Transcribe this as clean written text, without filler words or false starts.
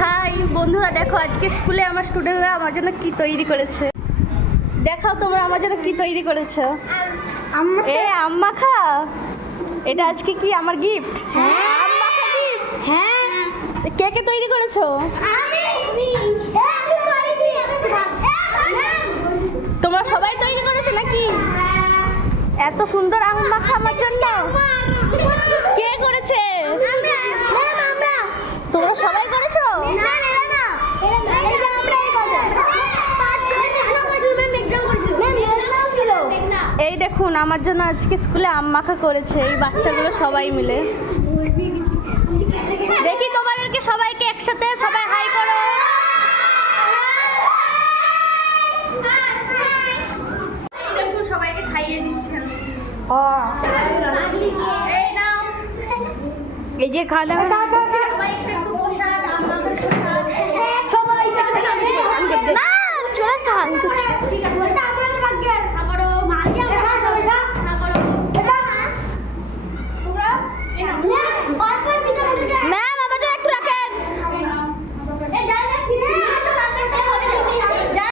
High বন্ধুরা, দেখো আজকে স্কুলে আমার স্টুডেন্টরা আমার জন্য কি তৈরি করেছে। দেখাও তোমরা আমার জন্য কি তৈরি করেছো। এ আম মাখা, এটা আজকে কি আমার গিফট? আম মাখা গিফট। হ্যাঁ, কে কে তৈরি করেছো? তোমরা সবাই তৈরি করেছো নাকি? এত সুন্দর আম মাখা আমার জন্য কে করেছে? তোমরা সবাই করেছো? এই দেখুন আমার জন্য আজকে স্কুলে আম মাখা করেছে এই বাচ্চাগুলো সবাই মিলে। দেখি তোমাদেরকে সবাইকে একসাথে, সবাই হাই করো। দেখুন সবাইকে খাইয়ে দিচ্ছেন। এই নাও, এই যে খাওয়া দাওয়া সবাই একটু প্রসাদ, আম মাখার প্রসাদ। সবাই না চলে আসা ঠিক আছে।